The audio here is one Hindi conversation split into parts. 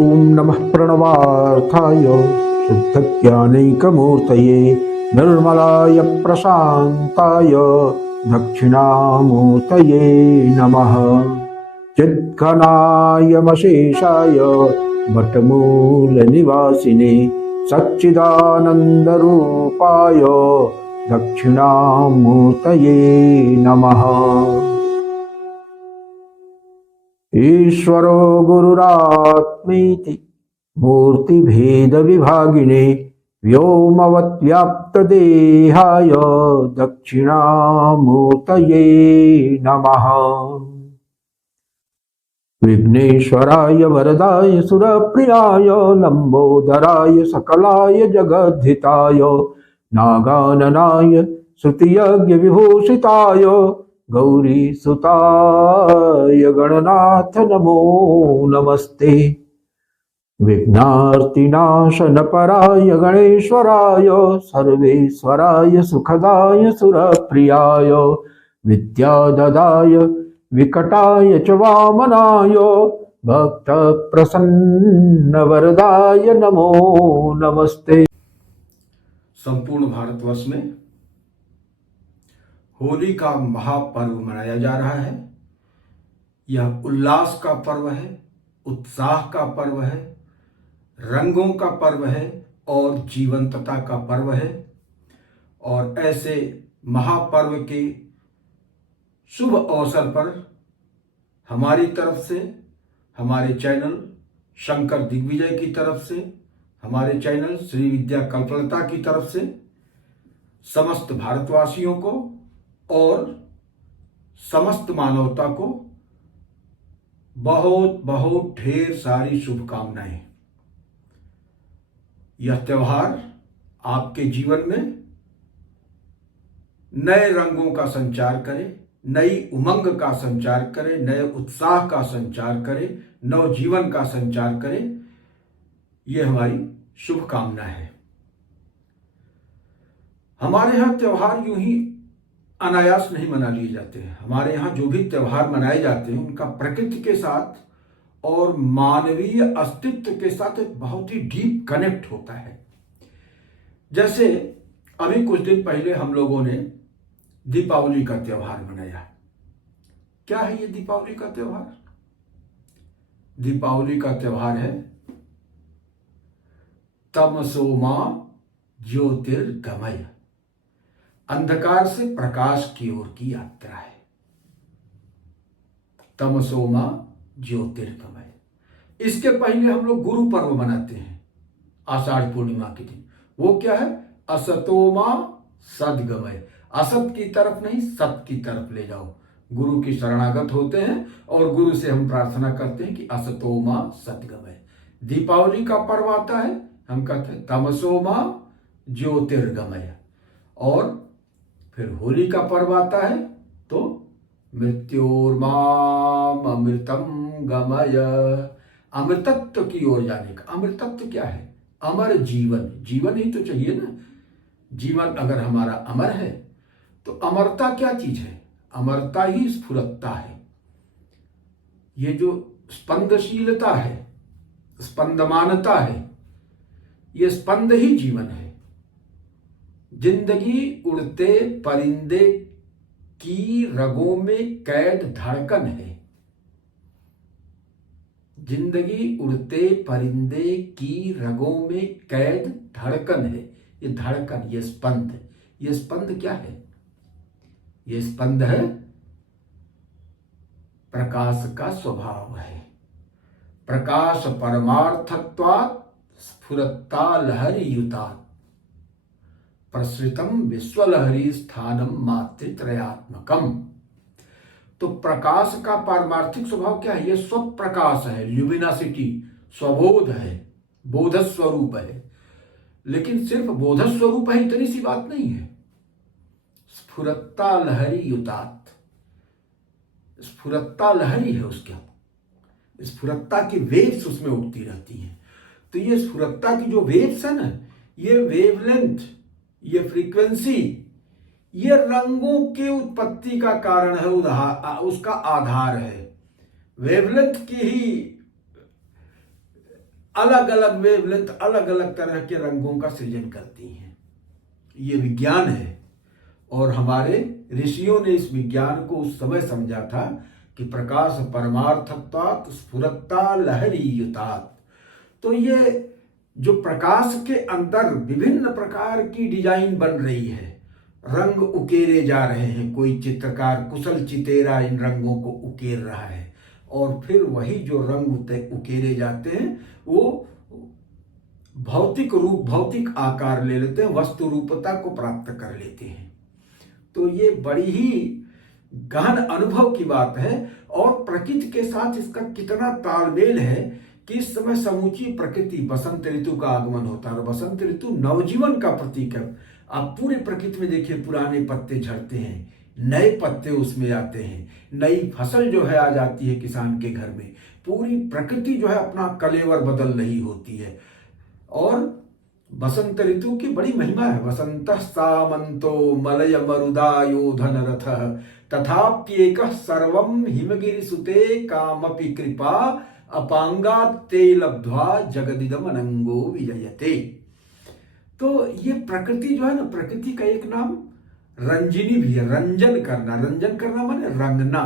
ओम नमः प्रणवार्थाय शुद्धज्ञानैकमूर्तये निर्मलाय प्रशान्ताय दक्षिणामूर्तये नमः। चिद्घनायमशेषाय वटमूलनिवासिने सच्चिदानन्दरूपाय दक्षिणामूर्तये नमः। ईश्वरो गुरुरात्मेति मूर्तिभेदविभागिने व्योमवद्व्याप्तदेहाय दक्षिणामूर्तये नमः। विघ्नेश्वराय वरदाय सुरप्रियाय लंबोदराय सकलाय जगद्धिताय नागाननाय श्रुतियज्ञ विभूषिताय गौरीसुताय गणनाथ नमो नमस्ते। विघ्नार्तिनाशनपराय गणेश्वराय सर्वेश्वराय सुखदाय सुरप्रियाय विद्याददाय विकटाय च वामनाय भक्तप्रसन्नवरदाय नमो नमस्ते। संपूर्ण भारतवर्ष में होली का महापर्व मनाया जा रहा है। यह उल्लास का पर्व है, उत्साह का पर्व है, रंगों का पर्व है और जीवंतता का पर्व है। और ऐसे महापर्व के शुभ अवसर पर हमारी तरफ से, हमारे चैनल शंकर दिग्विजय की तरफ से, हमारे चैनल श्री विद्या कल्पलता की तरफ से समस्त भारतवासियों को और समस्त मानवता को बहुत बहुत ढेर सारी शुभकामनाएं। यह त्योहार आपके जीवन में नए रंगों का संचार करे, नई उमंग का संचार करे, नए उत्साह का संचार करे, नवजीवन का संचार करे, यह हमारी शुभकामना है। हमारे यहाँ त्योहार यूं ही अनायास नहीं मना लिए जाते हैं। हमारे यहाँ जो भी त्योहार मनाए जाते हैं उनका प्रकृति के साथ और मानवीय अस्तित्व के साथ एक बहुत ही डीप कनेक्ट होता है। जैसे अभी कुछ दिन पहले हम लोगों ने दीपावली का त्योहार मनाया। क्या है ये दीपावली का त्योहार? दीपावली का त्योहार है तमसो मां ज्योतिर्गमय, अंधकार से प्रकाश की ओर की यात्रा है। तमसो मां ज्योतिर्गमय। इसके पहले हम लोग गुरु पर्व मनाते हैं आषाढ़ पूर्णिमा के दिन। वो क्या है? असतो मां सद्गमय। असत की तरफ नहीं, सत की तरफ ले जाओ। गुरु की शरणागत होते हैं और गुरु से हम प्रार्थना करते हैं कि असतो मां सद्गमय। दीपावली का पर्व आता है, हम कहते हैं तमसो मां ज्योतिर्गमय। और फिर होली का पर्व आता है तो मृत्योर्माम अमृतम गमय, अमृतत्व की ओर जाने का। अमृतत्व क्या है? अमर जीवन। जीवन ही तो चाहिए ना। जीवन अगर हमारा अमर है तो अमरता क्या चीज है? अमरता ही स्फुरत्ता है। ये जो स्पंदशीलता है, स्पंदमानता है, ये स्पंद ही जीवन है। जिंदगी उड़ते परिंदे की रगों में कैद धड़कन है। जिंदगी उड़ते परिंदे की रगों में कैद धड़कन है। ये धड़कन, ये स्पंद, ये स्पंद क्या है? ये स्पंद है प्रकाश का स्वभाव है। प्रकाश परमार्थत्वात् स्फुरत्ता लहरी युतात प्रसृतम विश्वलहरी स्थानम मातृत्रयात्मकम। तो प्रकाश का पारमार्थिक स्वभाव क्या है? ये स्वप्रकाश है, ल्यूमिनासिटी, स्वबोध है, बोध स्वरूप है। लेकिन सिर्फ बोध स्वरूप है इतनी सी बात नहीं है। स्फुरत्ता लहरी युतात, स्फुरत्ता लहरी है उसके, स्फुरत्ता की वेव्स उसमें उठती रहती हैं। तो ये स्फुरत्ता की जो वेव्स है ना, ये वेवलेंथ, ये फ्रीक्वेंसी, ये रंगों की उत्पत्ति का कारण है, उसका आधार है। वेवलेंथ की ही अलग अलग वेवलेंथ, अलग अलग तरह के रंगों का सृजन करती हैं। ये विज्ञान है और हमारे ऋषियों ने इस विज्ञान को उस समय समझा था कि प्रकाश परमार्थत्वात् स्फुरत्ता लहरीयुतात्। तो ये जो प्रकाश के अंदर विभिन्न प्रकार की डिजाइन बन रही है, रंग उकेरे जा रहे हैं, कोई चित्रकार कुशल चितेरा इन रंगों को उकेर रहा है और फिर वही जो रंग उकेरे जाते हैं वो भौतिक रूप, भौतिक आकार ले लेते हैं, वस्तु रूपता को प्राप्त कर लेते हैं। तो ये बड़ी ही गहन अनुभव की बात है और प्रकृति के साथ इसका कितना तालमेल है कि इस समय समूची प्रकृति, बसंत ऋतु का आगमन होता है और बसंत ऋतु नवजीवन का प्रतीक है। आप पूरे प्रकृति में देखिए, पुराने पत्ते झड़ते हैं, नए पत्ते उसमें आते हैं, नई फसल जो है आ जाती है किसान के घर में, पूरी प्रकृति जो है अपना कलेवर बदल रही होती है। और बसंत ऋतु की बड़ी महिमा है। बसंत सामंतो मलय मरुदायो धन रथ तथाप्येक सर्वम हिमगिरि सुते कामपि कृपा अपांगा ते लब्ध्वा जगदिदम अनंगो विजयते। तो ये प्रकृति जो है ना, प्रकृति का एक नाम रंजिनी भी है, रंजन करना। रंजन करना माने रंगना।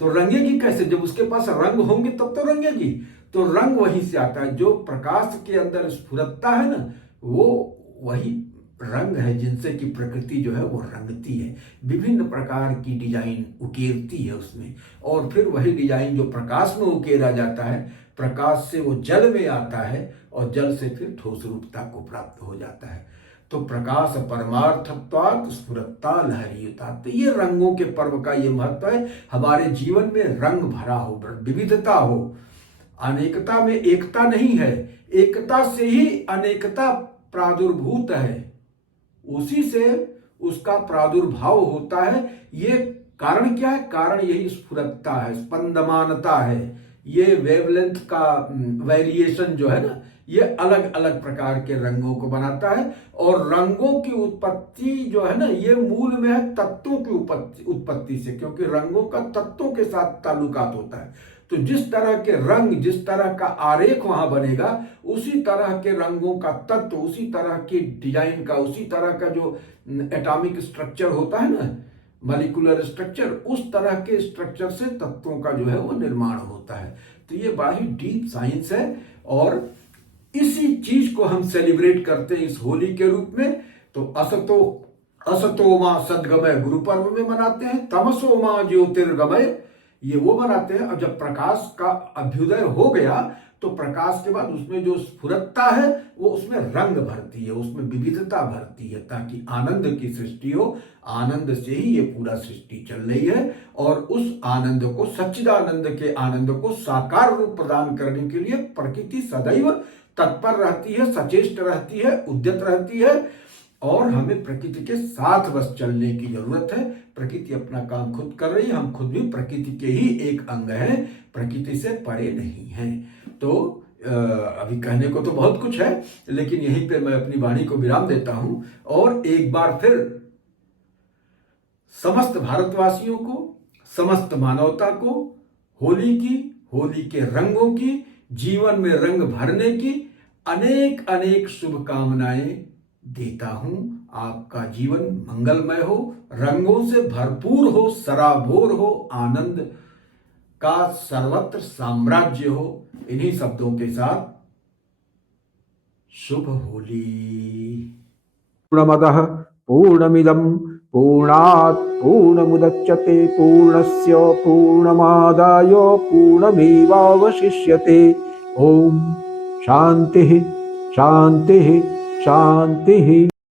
तो रंगेगी कैसे? जब उसके पास रंग होंगे तब तो रंगेगी। तो रंग वहीं से आता है, जो प्रकाश के अंदर स्फुरत्ता है ना, वो वही रंग है जिनसे कि प्रकृति जो है वो रंगती है, विभिन्न प्रकार की डिजाइन उकेरती है उसमें। और फिर वही डिजाइन जो प्रकाश में उकेरा जाता है, प्रकाश से वो जल में आता है और जल से फिर ठोस रूपता को प्राप्त हो जाता है। तो प्रकाश परमार्थत्वात् स्फुरत्ता लहरीयुतात्। तो ये रंगों के पर्व का ये महत्व है। हमारे जीवन में रंग भरा हो, विविधता हो, अनेकता में एकता नहीं है, एकता से ही अनेकता प्रादुर्भूत है, उसी से उसका प्रादुर्भाव होता है। ये कारण क्या है? कारण यही स्फुरत्ता है, स्पंदमानता है। ये वेवलेंथ का वेरिएशन जो है ना, ये अलग अलग प्रकार के रंगों को बनाता है। और रंगों की उत्पत्ति जो है ना, ये मूल में है तत्वों की उत्पत्ति से, क्योंकि रंगों का तत्वों के साथ ताल्लुकात होता है। तो जिस तरह के रंग, जिस तरह का आरेख वहां बनेगा, उसी तरह के रंगों का तत्व, उसी तरह की डिजाइन का, उसी तरह का जो एटॉमिक स्ट्रक्चर होता है ना, मॉलिक्यूलर स्ट्रक्चर, उस तरह के स्ट्रक्चर से तत्वों का जो है वो निर्माण होता है। तो ये बड़ा ही डीप साइंस है और इसी चीज को हम सेलिब्रेट करते हैं इस होली के रूप में। तो असतो मां सद्गमय गुरु पर्व में मनाते हैं, तमसो मां ज्योतिर्गमय ये वो मनाते हैं। और जब प्रकाश का अभ्युदय हो गया तो प्रकाश के बाद उसमें जो स्फुरत्ता है वो उसमें रंग भरती है, उसमें विविधता भरती है, ताकि आनंद की सृष्टि हो। आनंद से ही ये पूरा सृष्टि चल रही है और उस आनंद को, सच्चिदानंद के आनंद को साकार रूप प्रदान करने के लिए प्रकृति सदैव तत्पर रहती है, सचेष्ट रहती है, उद्यत रहती है। और हमें प्रकृति के साथ बस चलने की जरूरत है। प्रकृति अपना काम खुद कर रही है, हम खुद भी प्रकृति के ही एक अंग हैं, प्रकृति से परे नहीं हैं। तो अभी कहने को तो बहुत कुछ है, लेकिन यहीं पे मैं अपनी वाणी को विराम देता हूं और एक बार फिर समस्त भारतवासियों को, समस्त मानवता को होली के रंगों की, जीवन में रंग भरने की अनेक अनेक शुभकामनाएं देता हूं। आपका जीवन मंगलमय हो, रंगों से भरपूर हो, सराबोर हो, आनंद का सर्वत्र साम्राज्य हो। इन्हीं शब्दों के साथ शुभ होली। पूर्णमदः पूर्णमिदं पूर्णात् पूर्णमुदच्यते पूर्णस्य पूर्णमादाय पूर्णमेवावशिष्यते। ओम शांति शांति शांति।